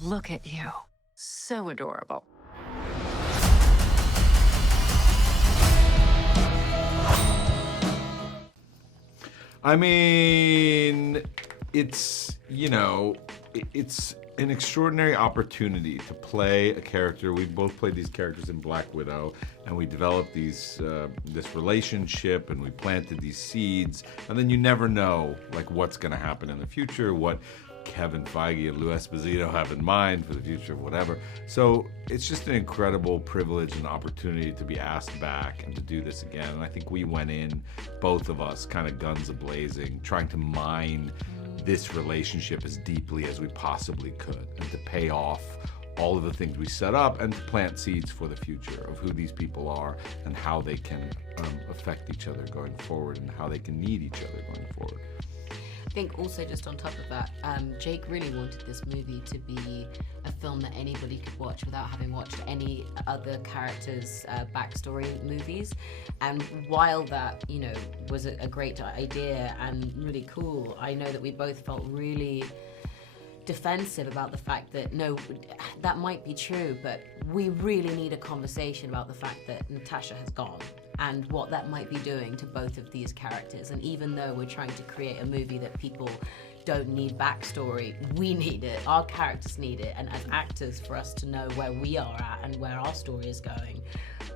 Look at you. So adorable. I mean, it's an extraordinary opportunity to play a character. We both played these characters in Black Widow, and we developed this relationship, and we planted these seeds, and then you never know like what's going to happen in the future, what Kevin Feige and Lou Esposito have in mind for the future, whatever. So it's just an incredible privilege and opportunity to be asked back and to do this again. And I think we went in, both of us, kind of guns a-blazing, trying to mine this relationship as deeply as we possibly could, and to pay off all of the things we set up, and to plant seeds for the future of who these people are and how they can affect each other going forward, and how they can need each other going forward. I think also, just on top of that, Jake really wanted this movie to be a film that anybody could watch without having watched any other characters' backstory movies. And while that, was a great idea and really cool, I know that we both felt really defensive about the fact that, no, that might be true, but we really need a conversation about the fact that Natasha has gone, and what that might be doing to both of these characters. And even though we're trying to create a movie that people don't need backstory, we need it, our characters need it, and as actors, for us to know where we are at and where our story is going,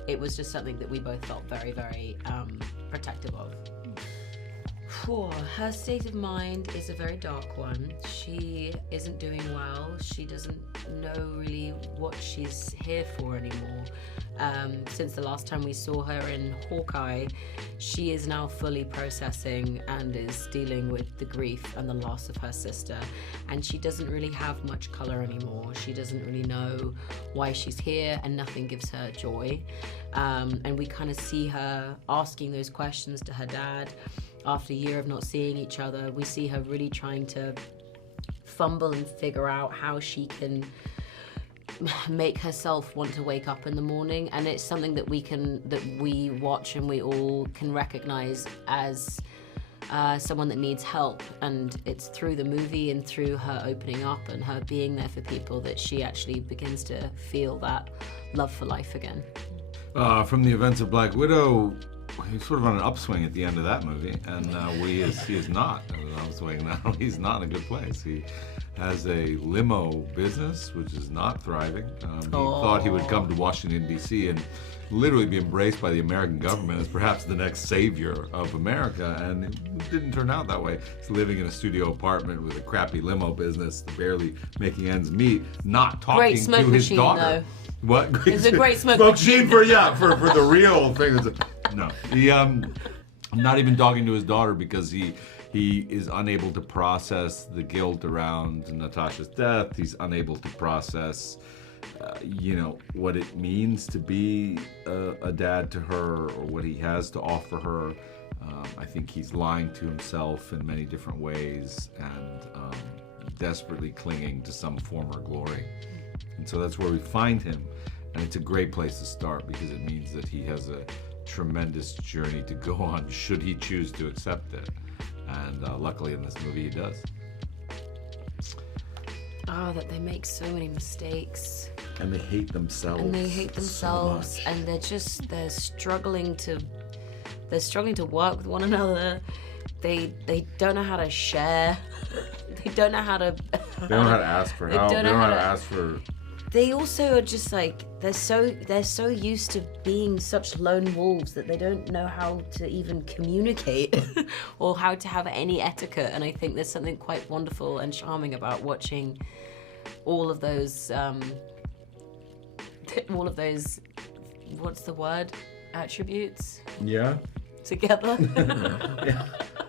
it was just something that we both felt very, very protective of. Her state of mind is a very dark one. She isn't doing well. She doesn't know really what she's here for anymore. Since the last time we saw her in Hawkeye, she is now fully processing and is dealing with the grief and the loss of her sister. And she doesn't really have much color anymore. She doesn't really know why she's here, and nothing gives her joy. And we kind of see her asking those questions to her dad. After a year of not seeing each other, we see her really trying to fumble and figure out how she can make herself want to wake up in the morning. And it's something that we watch and we all can recognize as someone that needs help. And it's through the movie and through her opening up and her being there for people that she actually begins to feel that love for life again. From the events of Black Widow, he's sort of on an upswing at the end of that movie, and he is not on an upswing now. He's not in a good place. He has a limo business, which is not thriving. He thought he would come to Washington, D.C. and literally be embraced by the American government as perhaps the next savior of America, and it didn't turn out that way. He's living in a studio apartment with a crappy limo business, barely making ends meet, not talking to his daughter. Though. What? It's a great smoke machine for the real thing. No, I'm not even talking to his daughter because he is unable to process the guilt around Natasha's death. He's unable to process, what it means to be a dad to her, or what he has to offer her. I think he's lying to himself in many different ways, and desperately clinging to some former glory. And so that's where we find him, and it's a great place to start because it means that he has a tremendous journey to go on should he choose to accept it, and luckily in this movie he does. That they make so many mistakes, and they hate themselves, so much. And they're struggling to work with one another. They don't know how to share. They don't know how to ask for help. They don't know how to ask for. They also are just like, they're so used to being such lone wolves that they don't know how to even communicate or how to have any etiquette. And I think there's something quite wonderful and charming about watching all of those, what's the word? Attributes? Yeah. Together. Yeah.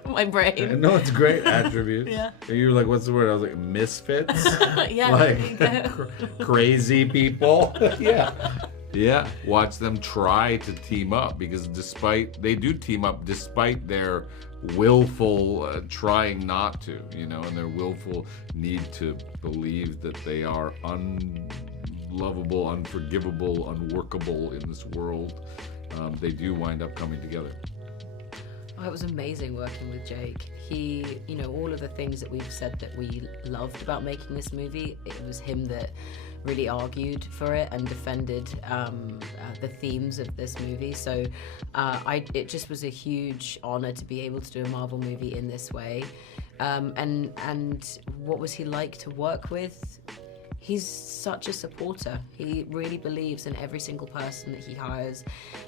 My brain. No, it's great attributes. Yeah. And you were like, what's the word? I was like, misfits? Yeah. Like, crazy people. Yeah. Yeah, watch them try to team up, because they do team up despite their willful trying not to, and their willful need to believe that they are unlovable, unforgivable, unworkable in this world. They do wind up coming together. Oh, it was amazing working with Jake. He, all of the things that we've said that we loved about making this movie, it was him that really argued for it and defended the themes of this movie. So it just was a huge honor to be able to do a Marvel movie in this way. And what was he like to work with? He's such a supporter. He really believes in every single person that he hires,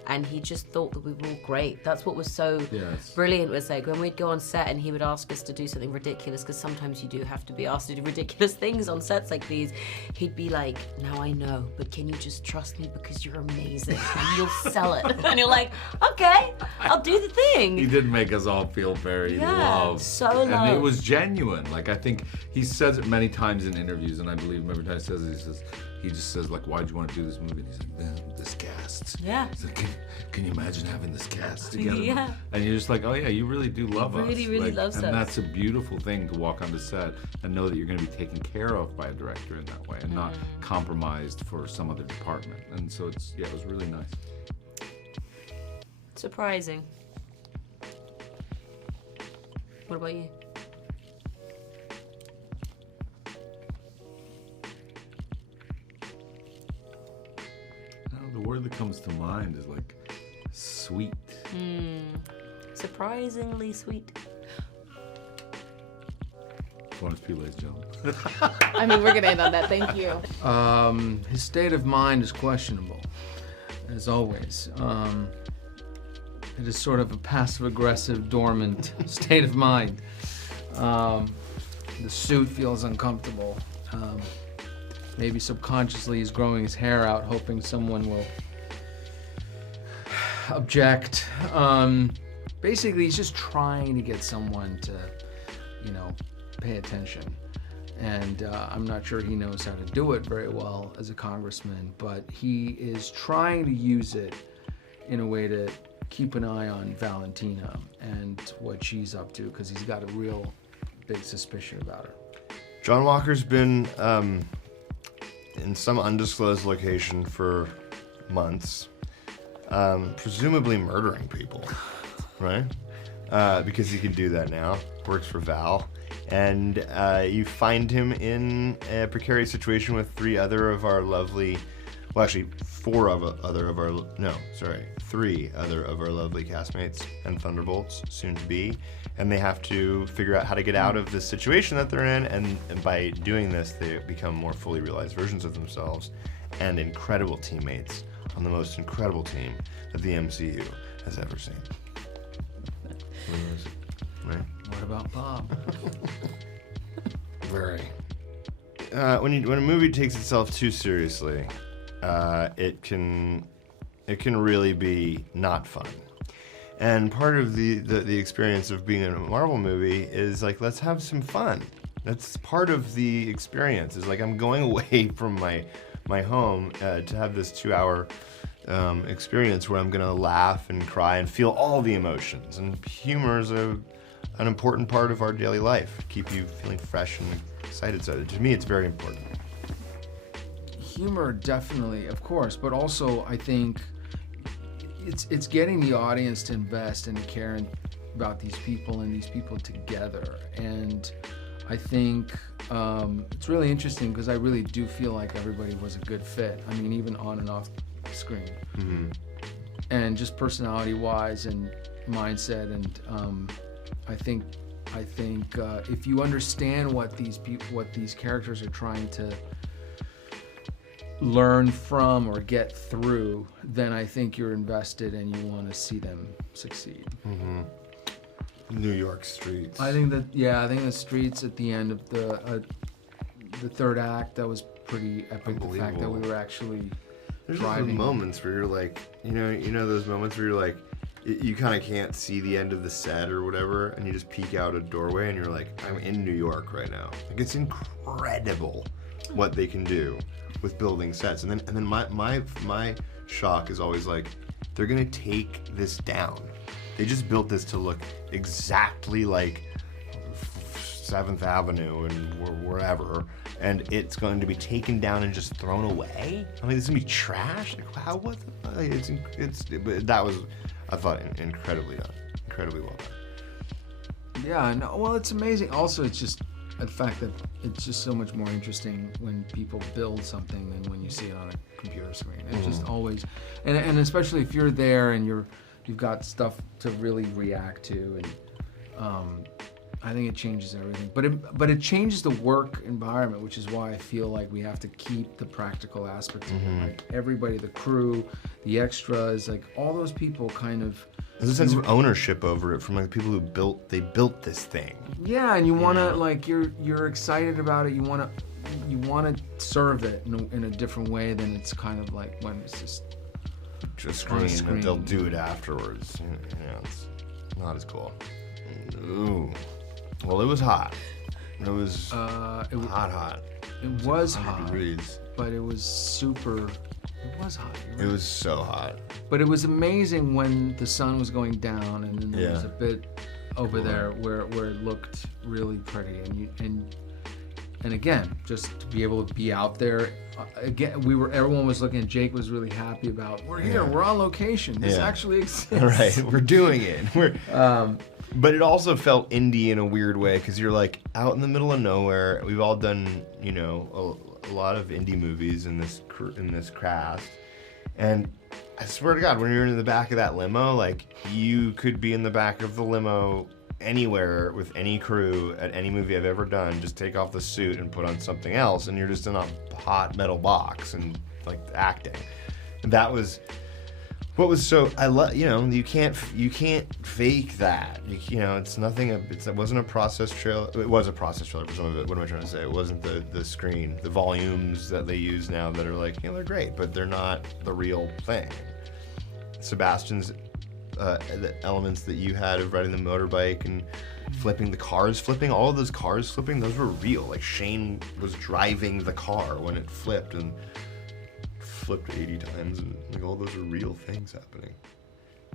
and he just thought that we were all great. That's what was so brilliant, was like when we'd go on set and he would ask us to do something ridiculous, because sometimes you do have to be asked to do ridiculous things on sets like these. He'd be like, "Now I know, but can you just trust me because you're amazing and you'll sell it?" And you're like, "Okay, I'll do the thing." He did make us all feel very loved. So loved. And it was genuine. Like, I think he says it many times in interviews, and I believe him every time he says it, he just says, like, "Why'd you want to do this movie?" And he's like, "Man, this cast." Yeah. He's like, can you imagine having this cast together? Yeah. And you're just like, oh yeah, you really do love us. Really loves us. And that's a beautiful thing, to walk onto set and know that you're going to be taken care of by a director in that way, and not compromised for some other department. And so it was really nice. Surprising. What about you? The word that comes to mind is like sweet. Surprisingly sweet. Florence Pugh, ladies and gentlemen. I mean, we're gonna end on that. Thank you. His state of mind is questionable, as always. It is sort of a passive-aggressive, dormant state of mind. The suit feels uncomfortable. Maybe subconsciously he's growing his hair out, hoping someone will object. Basically, he's just trying to get someone to, pay attention. And I'm not sure he knows how to do it very well as a congressman, but he is trying to use it in a way to keep an eye on Valentina and what she's up to, because he's got a real big suspicion about her. John Walker's been in some undisclosed location for months, presumably murdering people, right? Because he can do that now. Works for Val. And you find him in a precarious situation with three other of our lovely castmates and Thunderbolts, soon to be. And they have to figure out how to get out of this situation that they're in, and by doing this, they become more fully realized versions of themselves and incredible teammates on the most incredible team that the MCU has ever seen. Right? What about Bob? Very. When a movie takes itself too seriously, it can really be not fun. And part of the experience of being in a Marvel movie is like, let's have some fun. That's part of the experience. Is like, I'm going away from my home to have this 2-hour experience where I'm gonna laugh and cry and feel all the emotions. And humor is an important part of our daily life. Keep you feeling fresh and excited. So to me, it's very important. Humor, definitely, of course, but also I think it's getting the audience to invest and care about these people and these people together. And I think it's really interesting because I really do feel like everybody was a good fit. I mean, even on and off screen. Mm-hmm. And just personality-wise and mindset, and I think if you understand what these characters are trying to learn from or get through, then I think you're invested and you want to see them succeed. Mm-hmm. New York streets. I think the streets at the end of the third act, that was pretty epic. The fact that we were actually There's driving. those moments where you're like, you know those moments where you're like, you kind of can't see the end of the set or whatever, and you just peek out a doorway and you're like, I'm in New York right now. Like, it's incredible what they can do with building sets. And then my shock is always like, they're gonna take this down. They just built this to look exactly like 7th Avenue and wherever, and it's going to be taken down and just thrown away. I mean, it's gonna be trash. Like, how? What? But that was, I thought, incredibly done, incredibly well done. Yeah, no, well, it's amazing. Also, it's just the fact that it's just so much more interesting when people build something than when you see it on a computer screen. It's just always, and especially if you're there and you've got stuff to really react to, and I think it changes everything. But it changes the work environment, which is why I feel like we have to keep the practical aspects of it. Like everybody, the crew, the extras, like all those people kind of. There's a sense of ownership over it from like the people who built this thing. Yeah, and you wanna like you're excited about it. You wanna serve it in a different way than it's kind of like when it's just screen. And they'll do it afterwards. You know, it's not as cool. Ooh. Well, it was hot. It was hot. It was hot, degrees. but it was super. It was hot. It was so hot. But it was amazing when the sun was going down, and then there was a bit over there where it looked really pretty, and again, just to be able to be out there. Again, everyone was looking. Jake was really happy about. We're here. We're on location. This actually exists. Right. We're doing it. But it also felt indie in a weird way because you're like out in the middle of nowhere. We've all done, you know, a lot of indie movies in this craft, and I swear to God, when you're in the back of that limo, like you could be in the back of the limo anywhere with any crew at any movie I've ever done. Just take off the suit and put on something else, and you're just in a hot metal box and like acting. And that was. What was so I love, you know, you can't fake that. You know, it's nothing. It wasn't a process trailer. It was a process trailer for some of it. What am I trying to say? It wasn't the screen, the volumes that they use now that are like, you know, they're great, but they're not the real thing. Sebastian's the elements that you had of riding the motorbike and flipping the cars, all of those cars flipping, those were real. Like Shane was driving the car when it flipped and flipped 80 times, and like all those are real things happening.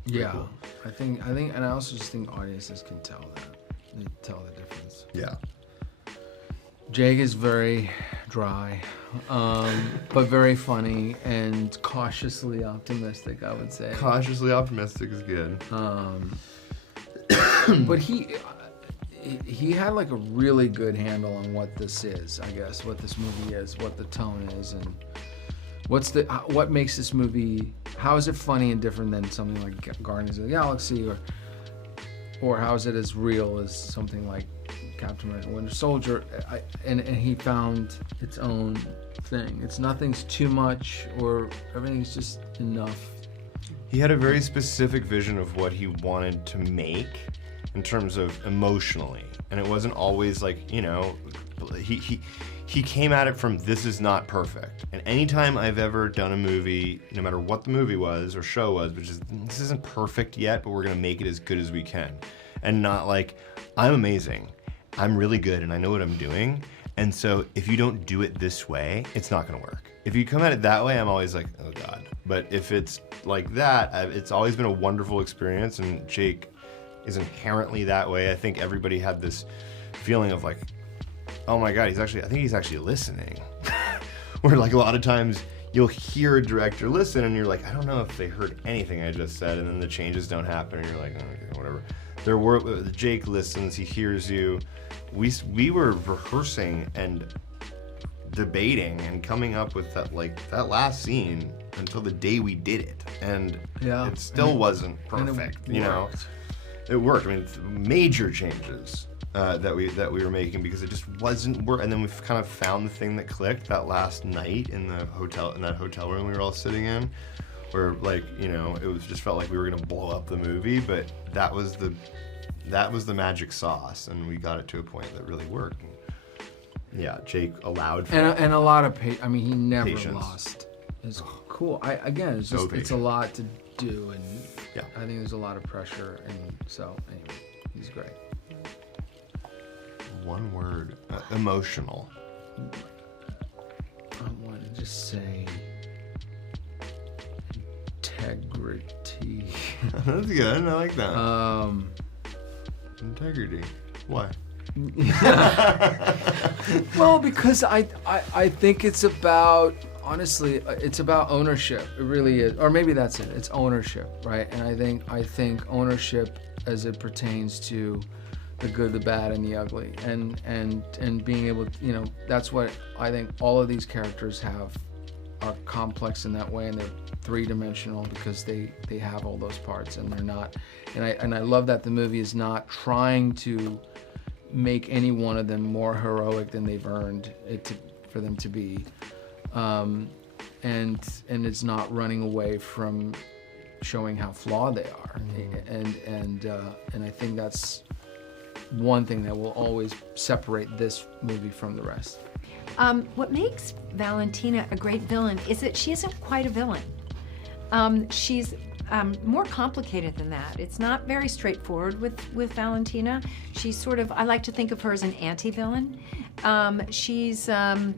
Yeah, cool. I think, and I also just think audiences can tell that. They tell the difference. Yeah. Jake is very dry, but very funny and cautiously optimistic, I would say. Cautiously optimistic is good. But he had like a really good handle on what this is, I guess, what this movie is, what the tone is, and what makes this movie, how is it funny and different than something like Guardians of the Galaxy, or how is it as real as something like Captain America: Winter Soldier? And he found its own thing. Nothing's too much, or everything's just enough. He had a very specific vision of what he wanted to make in terms of emotionally, and it wasn't always like, you know, he came at it from, this is not perfect. And anytime I've ever done a movie, no matter what the movie was or show was, which is, this isn't perfect yet, but we're gonna make it as good as we can. And not like, I'm amazing, I'm really good, and I know what I'm doing. And so if you don't do it this way, it's not gonna work. If you come at it that way, I'm always like, oh God. But if it's like that, it's always been a wonderful experience, and Jake is inherently that way. I think everybody had this feeling of like, oh my God, I think he's actually listening. Where like a lot of times you'll hear a director listen and you're like, I don't know if they heard anything I just said, and then the changes don't happen and you're like, oh, okay, whatever. Jake listens, he hears you. We were rehearsing and debating and coming up with that last scene until the day we did it, and it still wasn't perfect. You know, it worked. I mean, major changes that we were making because it just wasn't work. And then we've kind of found the thing that clicked that last night in that hotel room we were all sitting in, where like, you know, it was just felt like we were gonna blow up the movie, but that was the magic sauce, and we got it to a point that really worked. Yeah, Jake allowed for and a lot of I mean, he never patience. Lost. It's cool. It's So just it's a lot to do, and yeah, I think there's a lot of pressure, and so anyway, he's great. One word, emotional. One. just say integrity. That's good. I like that. Integrity. Why? Well, because I think it's about, honestly, it's about ownership. It really is. Or maybe that's it. It's ownership, right? And I think ownership as it pertains to the good, the bad, and the ugly, and being able to, that's what I think all of these characters are complex in that way, and they're three-dimensional because they have all those parts, and they're not, and I love that the movie is not trying to make any one of them more heroic than they've earned it for them to be, and it's not running away from showing how flawed they are, and I think that's one thing that will always separate this movie from the rest. What makes Valentina a great villain is that she isn't quite a villain. She's more complicated than that. It's not very straightforward with Valentina. She's sort of, I like to think of her as an anti-villain. She's, and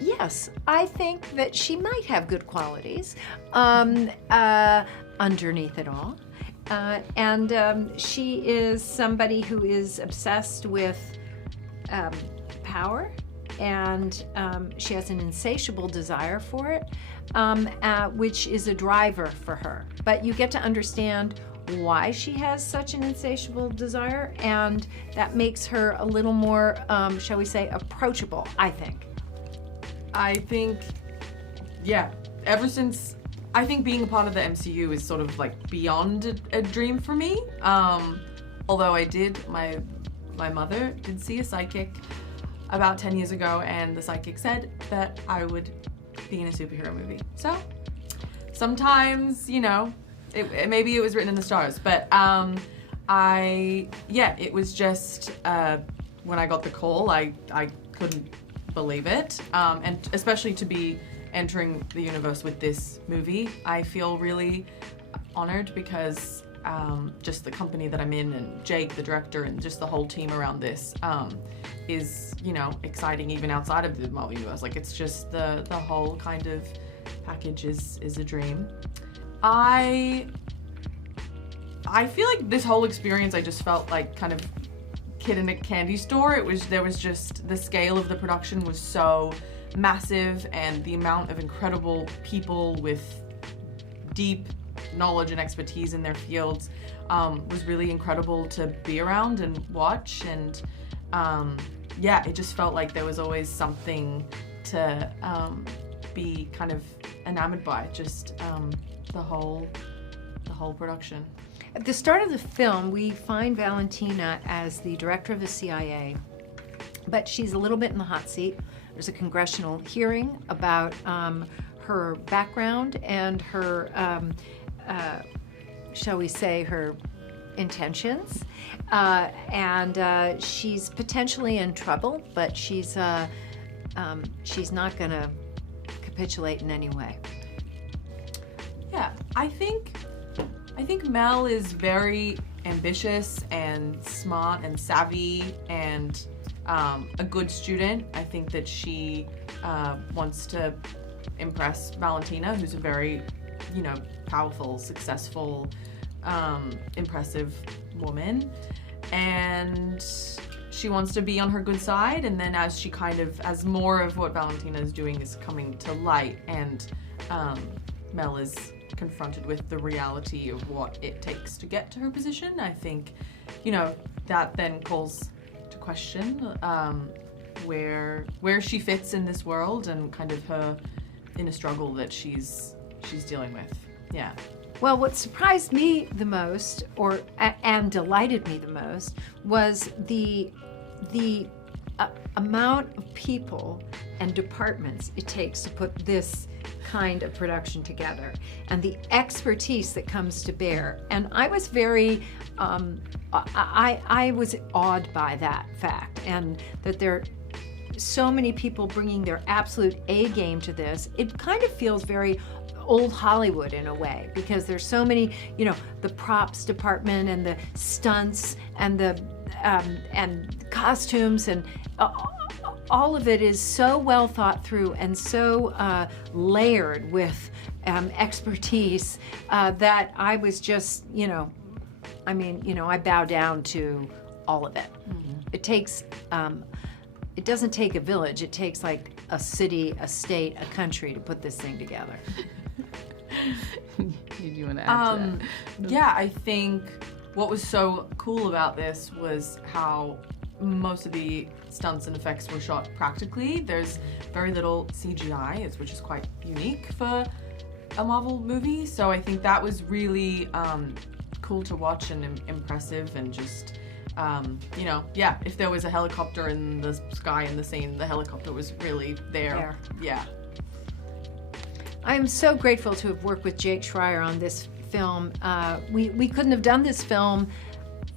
yes, I think that she might have good qualities underneath it all. And she is somebody who is obsessed with power, and she has an insatiable desire for it, which is a driver for her. But you get to understand why she has such an insatiable desire, and that makes her a little more, shall we say, approachable, I think. I think, yeah, ever since, I think being a part of the MCU is sort of like beyond a dream for me. Although my mother did see a psychic about 10 years ago, and the psychic said that I would be in a superhero movie. So sometimes, maybe it was written in the stars, but it was just, when I got the call, I couldn't believe it. And especially to be entering the universe with this movie, I feel really honored because just the company that I'm in, and Jake, the director, and just the whole team around this is, exciting even outside of the Marvel universe. Like, it's just the whole kind of package is a dream. I feel like this whole experience, I just felt like kind of kid in a candy store. There was just, the scale of the production was so massive, and the amount of incredible people with deep knowledge and expertise in their fields was really incredible to be around and watch. And it just felt like there was always something to be kind of enamored by, just the whole production. At the start of the film, we find Valentina as the director of the CIA, but she's a little bit in the hot seat. There's a congressional hearing about her background and her, shall we say, her intentions. And she's potentially in trouble, but she's not going to capitulate in any way. Yeah, I think Mel is very ambitious and smart and savvy and a good student. I think that she wants to impress Valentina, who's a very, powerful, successful, impressive woman. And she wants to be on her good side. And then as more of what Valentina is doing is coming to light, and Mel is confronted with the reality of what it takes to get to her position, I think, that then calls to question where she fits in this world, and kind of her inner struggle that she's dealing with. Yeah. Well, what surprised me the most, and delighted me the most, was the amount of people and departments it takes to put this kind of production together, and the expertise that comes to bear. And I was very, I was awed by that fact, and that there are so many people bringing their absolute A game to this. It kind of feels very old Hollywood in a way, because there's so many, the props department and the stunts and the and costumes and all of it is so well thought through and so layered with expertise that I was just, I bow down to all of it. It takes, it doesn't take a village, it takes like a city, a state, a country to put this thing together. Did you want to add to that? Yeah, I think what was so cool about this was how most of the stunts and effects were shot practically. There's very little CGI, which is quite unique for a Marvel movie. So I think that was really cool to watch and impressive, and just, if there was a helicopter in the sky in the scene, the helicopter was really there. Yeah. I'm so grateful to have worked with Jake Shrier on this film. We couldn't have done this film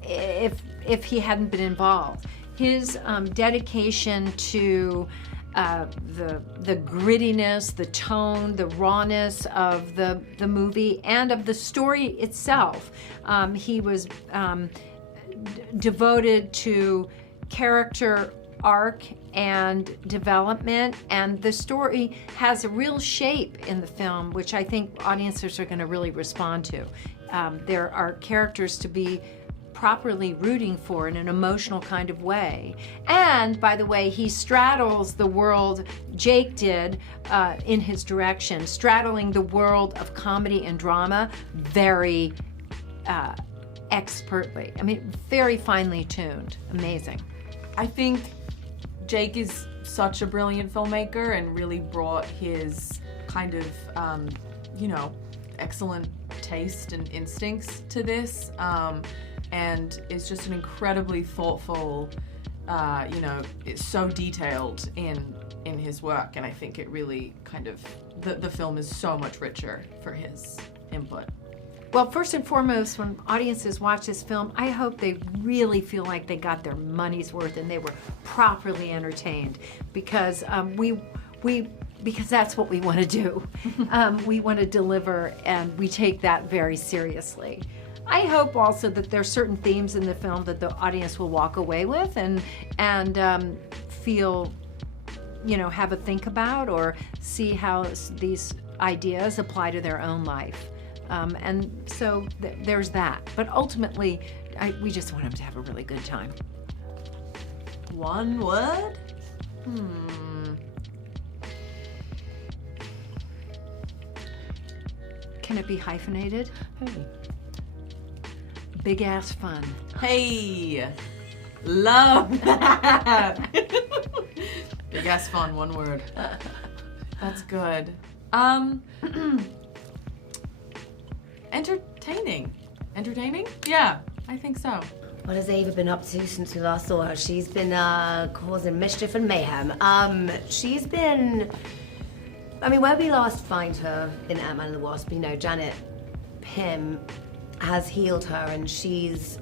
if he hadn't been involved. His dedication to the grittiness, the tone, the rawness of the movie and of the story itself. He was devoted to character arc and development, and the story has a real shape in the film, which I think audiences are going to really respond to. There are characters to be properly rooting for in an emotional kind of way. And by the way, he straddles the world, Jake did in his direction, straddling the world of comedy and drama very expertly. I mean, very finely tuned. Amazing. I think Jake is such a brilliant filmmaker and really brought his kind of, excellent taste and instincts to this, and is just an incredibly thoughtful, it's so detailed in his work, and I think it really kind of, the film is so much richer for his input. Well, first and foremost, when audiences watch this film, I hope they really feel like they got their money's worth and they were properly entertained, because because that's what we want to do. We want to deliver, and we take that very seriously. I hope also that there are certain themes in the film that the audience will walk away with and feel, have a think about, or see how these ideas apply to their own life. And so there's that. But ultimately, we just want them to have a really good time. One word? Can it be hyphenated? Big ass fun. Hey! Love that! Big ass fun, one word. That's good. Entertaining. Entertaining? Yeah, I think so. What has Ava been up to since we last saw her? She's been causing mischief and mayhem. She's been... where we last find her in Ant-Man and the Wasp, Janet Pym has healed her, and she's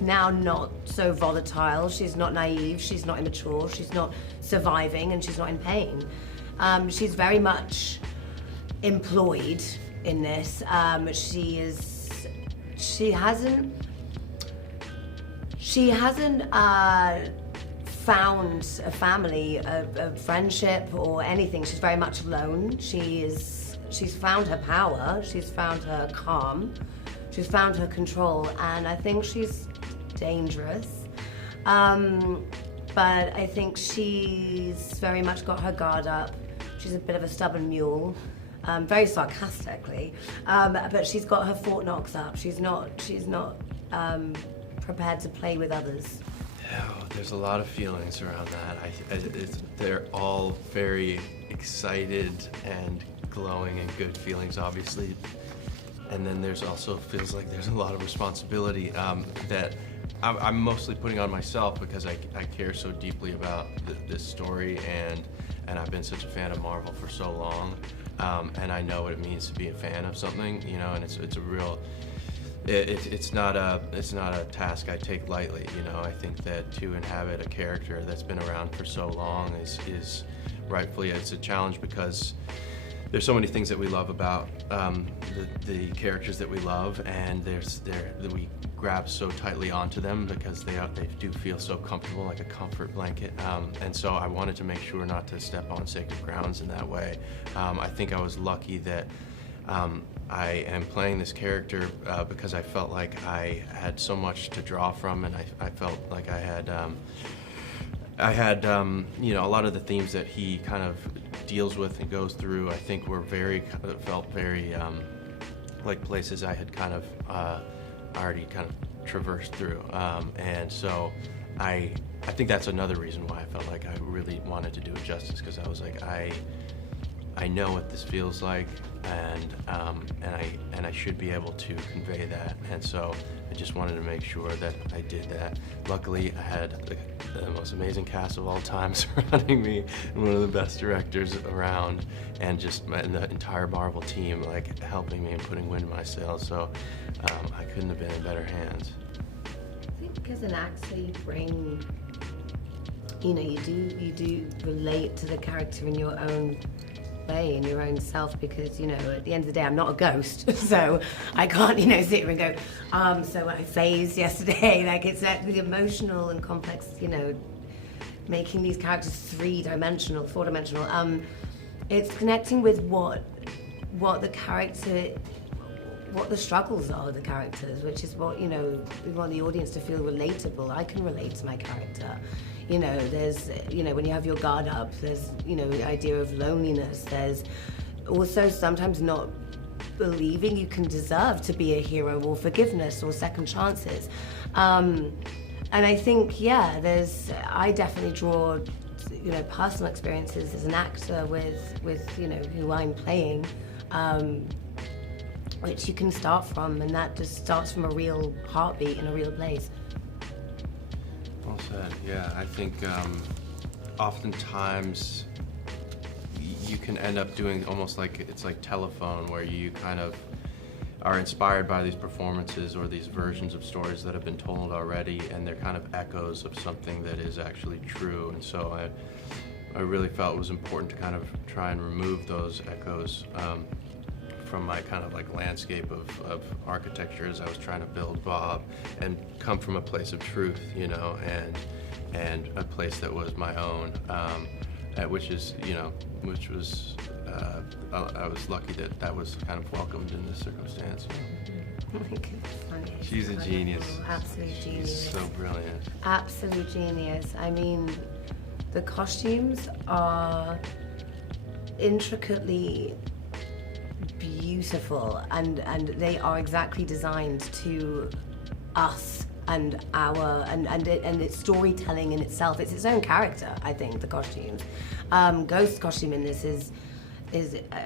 now not so volatile. She's not naive, she's not immature, she's not surviving, and she's not in pain. She's very much employed in this. She hasn't found a family, a friendship or anything. She's very much alone. She's found her power, she's found her calm, she's found her control, and I think she's dangerous. But I think she's very much got her guard up. She's a bit of a stubborn mule. Very sarcastically, but she's got her Fort Knox up. She's not prepared to play with others. Oh, there's a lot of feelings around that. They're all very excited and glowing and good feelings, obviously. And then there's also feels like there's a lot of responsibility that I'm mostly putting on myself, because I care so deeply about this story, and I've been such a fan of Marvel for so long. And I know what it means to be a fan of something, and it's a real, it's not a task I take lightly, I think that to inhabit a character that's been around for so long is rightfully, it's a challenge, because there's so many things that we love about the characters that we love, and we grab so tightly onto them because they do feel so comfortable, like a comfort blanket. And so I wanted to make sure not to step on sacred grounds in that way. I think I was lucky that I am playing this character because I felt like I had so much to draw from, and I felt like I had you know, a lot of the themes that he kind of deals with and goes through, I think felt very like places I had kind of already kind of traversed through. And so I think that's another reason why I felt like I really wanted to do it justice, because I was like, I know what this feels like, and I should be able to convey that, and so I just wanted to make sure that I did that. Luckily, I had the most amazing cast of all time surrounding me, and one of the best directors around, and the entire Marvel team like helping me and putting wind in my sails. So I couldn't have been in better hands. I think as an actor, you bring, you know, you do relate to the character in your own way, in your own self, because, you know, at the end of the day, I'm not a ghost, so I can't, you know, sit here and go, so I phased yesterday. Like, it's that the emotional and complex, you know, making these characters three-dimensional, four-dimensional. It's connecting with what the character, what the struggles are of the characters, which is what, you know, we want the audience to feel relatable. I can relate to my character. You know, there's, you know, when you have your guard up, there's, you know, the idea of loneliness. There's also sometimes not believing you can deserve to be a hero, or forgiveness, or second chances. And I think, yeah, I definitely draw, you know, personal experiences as an actor with you know, who I'm playing, which you can start from, and that just starts from a real heartbeat in a real place. Well said. Yeah, I think oftentimes you can end up doing almost like, it's like telephone, where you kind of are inspired by these performances or these versions of stories that have been told already, and they're kind of echoes of something that is actually true. And so I really felt it was important to kind of try and remove those echoes from my kind of like landscape of architecture as I was trying to build Bob, and come from a place of truth, you know, and a place that was my own, which is, you know, which was, I was lucky that was kind of welcomed in this circumstance. She's a genius. Absolute genius. She's so brilliant. Absolute genius. I mean, the costumes are intricately beautiful, and they are exactly designed to us and our and its storytelling in itself. It's its own character, I think, the costumes. Ghost's costume in this is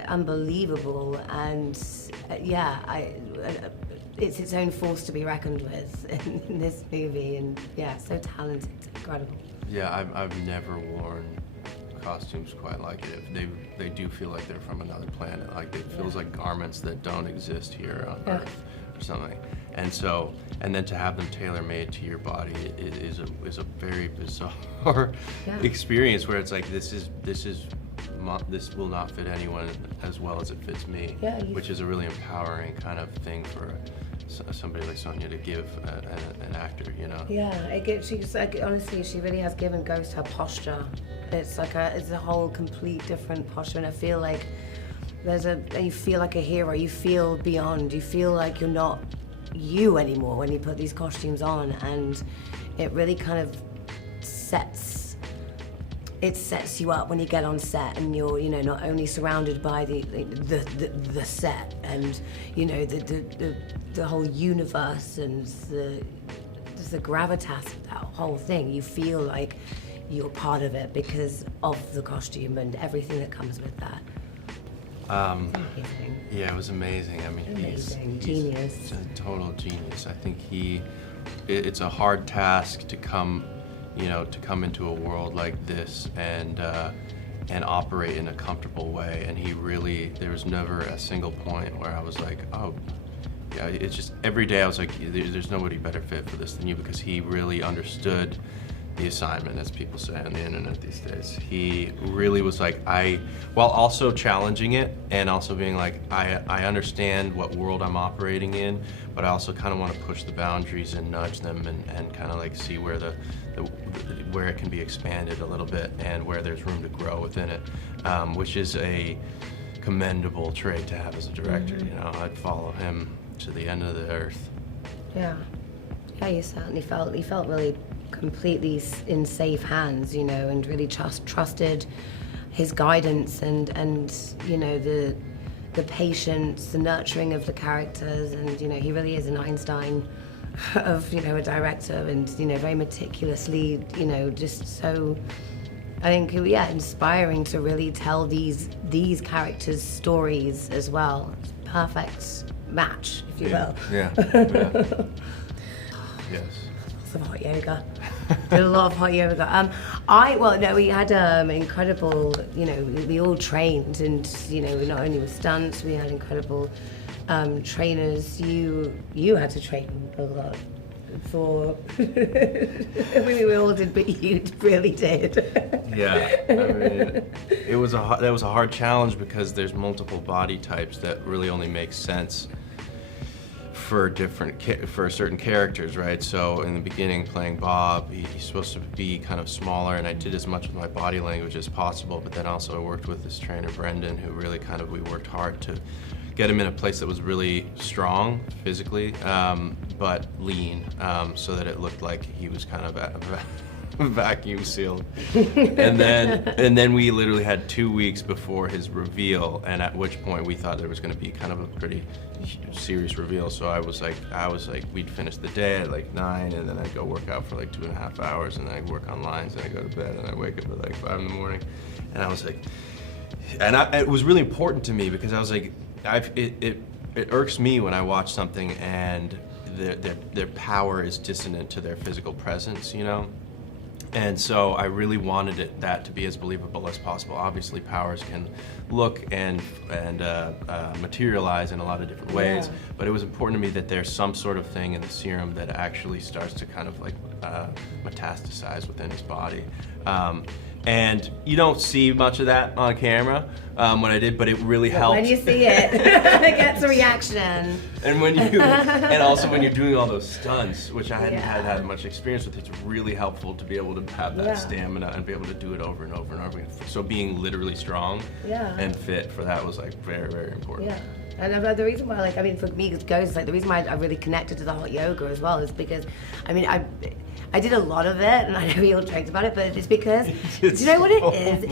unbelievable, and it's its own force to be reckoned with in this movie, and yeah, so talented, incredible. Yeah, I've never worn costumes quite like it. They do feel like they're from another planet. Like, it feels like garments that don't exist here on Earth or something. And so, and then to have them tailor-made to your body is a very bizarre experience, where it's like, this will not fit anyone as well as it fits me, which is a really empowering kind of thing for somebody like Sonia to give an actor, you know. Yeah, she's like, honestly, she really has given Ghost her posture. It's like it's a whole complete different posture, and I feel like you feel like a hero. You feel beyond. You feel like you're not you anymore when you put these costumes on, and it really kind of sets you up when you get on set, and you're, you know, not only surrounded by the set, and, you know, the whole universe and the gravitas of that whole thing. You feel like you're part of it because of the costume and everything that comes with that. Yeah, it was amazing. I mean, he's genius. a total genius. I think it's a hard task to come into a world like this and operate in a comfortable way. And there was never a single point where I was like, oh, yeah, it's just every day I was like, there's nobody better fit for this than you, because he really understood the assignment, as people say on the internet these days. He really was like, while also challenging it and also being like, I understand what world I'm operating in, but I also kind of want to push the boundaries and nudge them and kind of like see where where it can be expanded a little bit and where there's room to grow within it, which is a commendable trait to have as a director. You know, I'd follow him to the end of the earth. Yeah, you certainly felt really completely in safe hands, you know, and really trusted his guidance and you know, the patience, the nurturing of the characters, and you know, he really is an Einstein of, you know, a director, and you know, very meticulously, you know, just so, I think, yeah, inspiring to really tell these characters' stories as well. Perfect match, if you will. Yeah. Yes. Lots of hot yoga. Did a lot of hot yoga. We had incredible, you know, we all trained, and you know, not only with stunts, we had incredible trainers. You had to train a lot for. we all did, but you really did. Yeah, I mean, that was a hard challenge because there's multiple body types that really only make sense for certain characters, right? So in the beginning, playing Bob, he's supposed to be kind of smaller, and I did as much with my body language as possible. But then also I worked with this trainer, Brendan, who really we worked hard to get him in a place that was really strong physically, but lean, so that it looked like he was kind of vacuum sealed. And then we literally had 2 weeks before his reveal, and at which point we thought there was going to be kind of a pretty serious reveal. So I was like, we'd finish the day at like 9, and then I'd go work out for like 2.5 hours, and then I'd work on lines, and I'd go to bed, and I'd wake up at like 5 in the morning. And I was like, it was really important to me because I was like, it irks me when I watch something and their power is dissonant to their physical presence, you know? And so I really wanted that to be as believable as possible. Obviously, powers can look and materialize in a lot of different ways, but it was important to me that there's some sort of thing in the serum that actually starts to kind of like metastasize within his body. And you don't see much of that on camera when I did, but it really helped. When you see it, it gets a reaction. And and also when you're doing all those stunts, which I hadn't had much experience with, it's really helpful to be able to have that stamina and be able to do it over and over and over again. So being literally strong and fit for that was like very, very important. Yeah. And the reason why, like, I mean, for me, it goes like the reason why I really connected to the hot yoga as well is because, I mean, I did a lot of it, and I know we all joked about it, but it's because, do you know what it is?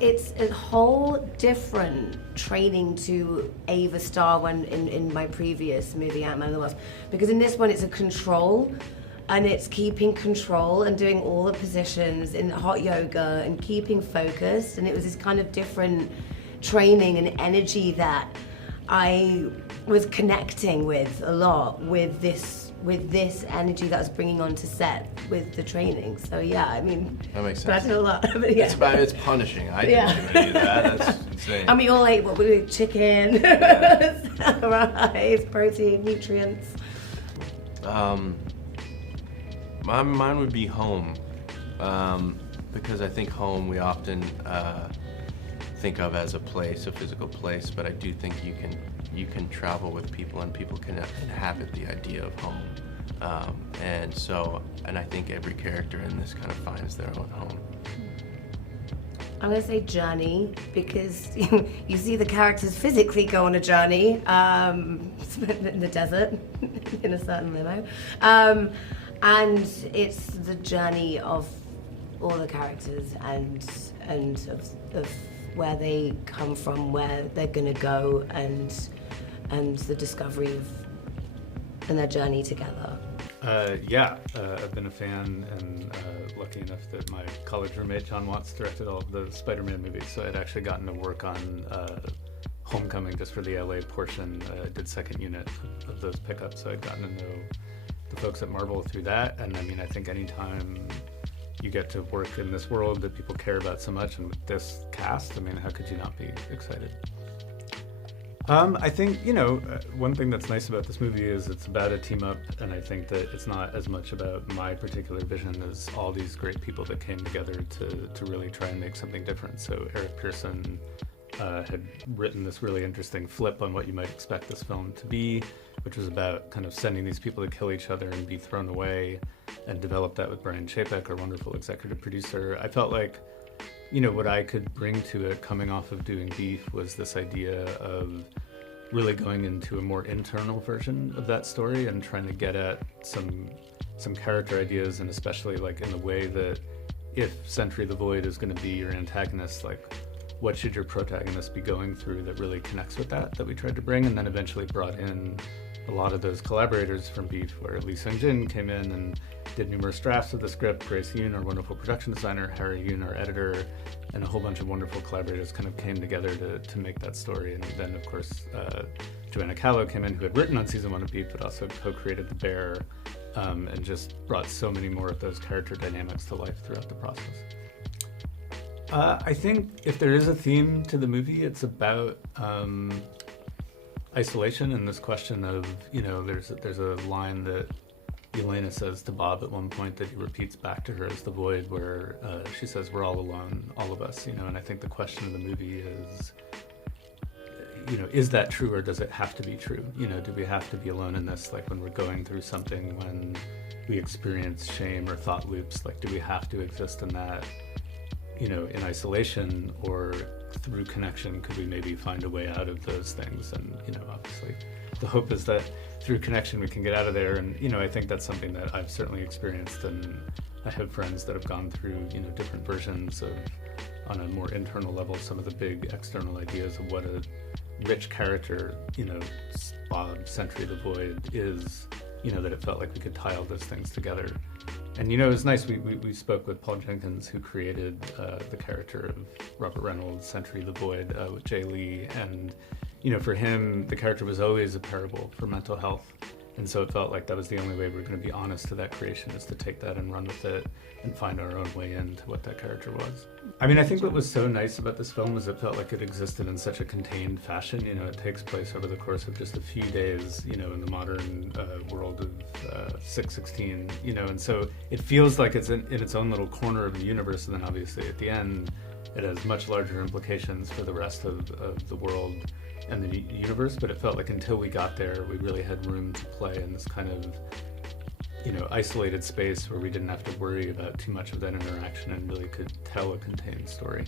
It's a whole different training to Ava Star when in my previous movie, Ant-Man and the Wasp, because in this one it's a control, and it's keeping control and doing all the positions in hot yoga and keeping focused, and it was this kind of different training and energy that I was connecting with a lot with this energy that I was bringing onto set with the training. So yeah, I mean, that makes sense. But I did a lot. But yeah. It's punishing. I didn't do any of that. That's insane. And we all ate what we did: chicken, rice, protein, nutrients. Mine would be home, because I think home we often think of as a place, a physical place, but I do think you can travel with people and people can inhabit the idea of home. And I think every character in this kind of finds their own home. I'm going to say journey, because you see the characters physically go on a journey in the desert in a certain limo. And it's the journey of all the characters and of where they come from, where they're going to go, and the discovery of and their journey together. I've been a fan and lucky enough that my college roommate John Watts directed all of the Spider-Man movies, so I'd actually gotten to work on Homecoming just for the LA portion. I did second unit of those pickups, so I'd gotten to know the folks at Marvel through that. And I mean, I think anytime you get to work in this world that people care about so much, and with this cast, I mean, how could you not be excited? I think, one thing that's nice about this movie is it's about a team up, and I think that it's not as much about my particular vision as all these great people that came together to really try and make something different. So Eric Pearson had written this really interesting flip on what you might expect this film to be, which was about kind of sending these people to kill each other and be thrown away, and developed that with Brian Chapek, our wonderful executive producer. I felt like what I could bring to it coming off of doing Beef was this idea of really going into a more internal version of that story and trying to get at some character ideas, and especially like in the way that if Sentry the Void is going to be your antagonist, like what should your protagonist be going through that really connects with that we tried to bring, and then eventually brought in a lot of those collaborators from Beef, where Lee Sung-jin came in and did numerous drafts of the script, Grace Yoon, our wonderful production designer, Harry Yoon, our editor, and a whole bunch of wonderful collaborators kind of came together to make that story. And then, of course, Joanna Callow came in, who had written on season 1 of Beef, but also co-created The Bear, and just brought so many more of those character dynamics to life throughout the process. I think if there is a theme to the movie, it's about isolation and this question of, there's a line that Elena says to Bob at one point that he repeats back to her as the Void, where she says, "We're all alone, all of us," and I think the question of the movie is, is that true, or does it have to be true? Do we have to be alone in this? Like when we're going through something, when we experience shame or thought loops, like do we have to exist in that, in isolation, or through connection, could we maybe find a way out of those things? And, obviously the hope is that through connection we can get out of there. And, I think that's something that I've certainly experienced, and I have friends that have gone through, different versions of, on a more internal level, some of the big external ideas of what a rich character, Bob, Sentry the Void is, that it felt like we could tie all those things together. And it was nice, we spoke with Paul Jenkins, who created the character of Robert Reynolds, Sentry the Void, with Jay Lee, and for him, the character was always a parable for mental health. And so it felt like that was the only way we were going to be honest to that creation, is to take that and run with it and find our own way into what that character was. I think what was so nice about this film was it felt like it existed in such a contained fashion. It takes place over the course of just a few days, in the modern world of 616, and so it feels like it's in its own little corner of the universe, and then obviously at the end, it has much larger implications for the rest of the world and the universe, but it felt like until we got there, we really had room to play in this kind of, isolated space where we didn't have to worry about too much of that interaction and really could tell a contained story.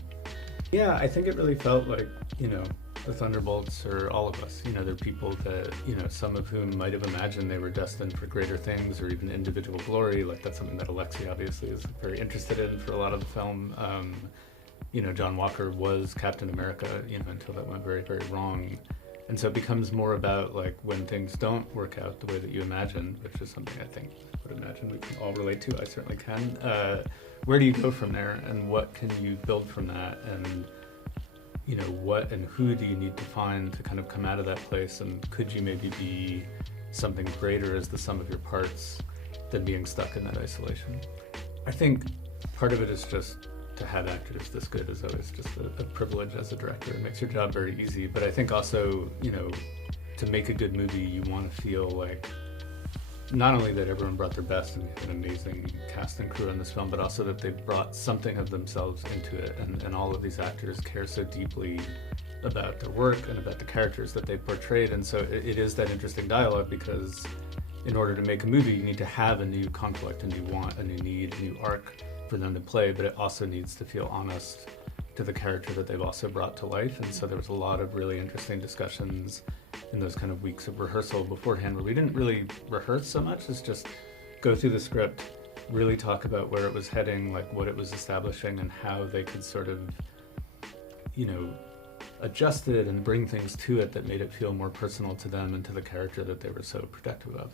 Yeah, I think it really felt like, the Thunderbolts or all of us, they're people that, some of whom might have imagined they were destined for greater things or even individual glory. Like that's something that Alexi obviously is very interested in for a lot of the film. John Walker was Captain America, until that went very, very wrong. And so it becomes more about like when things don't work out the way that you imagine, which is something I think I would imagine we can all relate to. I certainly can. Where do you go from there, and what can you build from that? And what and who do you need to find to kind of come out of that place? And could you maybe be something greater as the sum of your parts than being stuck in that isolation? I think part of it is just to have actors this good is always just a privilege as a director. It makes your job very easy. But I think also, to make a good movie, you want to feel like not only that everyone brought their best and we have an amazing cast and crew in this film, but also that they brought something of themselves into it. And all of these actors care so deeply about their work and about the characters that they portrayed. And so it is that interesting dialogue, because in order to make a movie, you need to have a new conflict, a new want, a new need, a new arc for them to play, but it also needs to feel honest to the character that they've also brought to life. And so there was a lot of really interesting discussions in those kind of weeks of rehearsal beforehand, where we didn't really rehearse so much as just go through the script, really talk about where it was heading, like what it was establishing, and how they could sort of, adjust it and bring things to it that made it feel more personal to them and to the character that they were so protective of.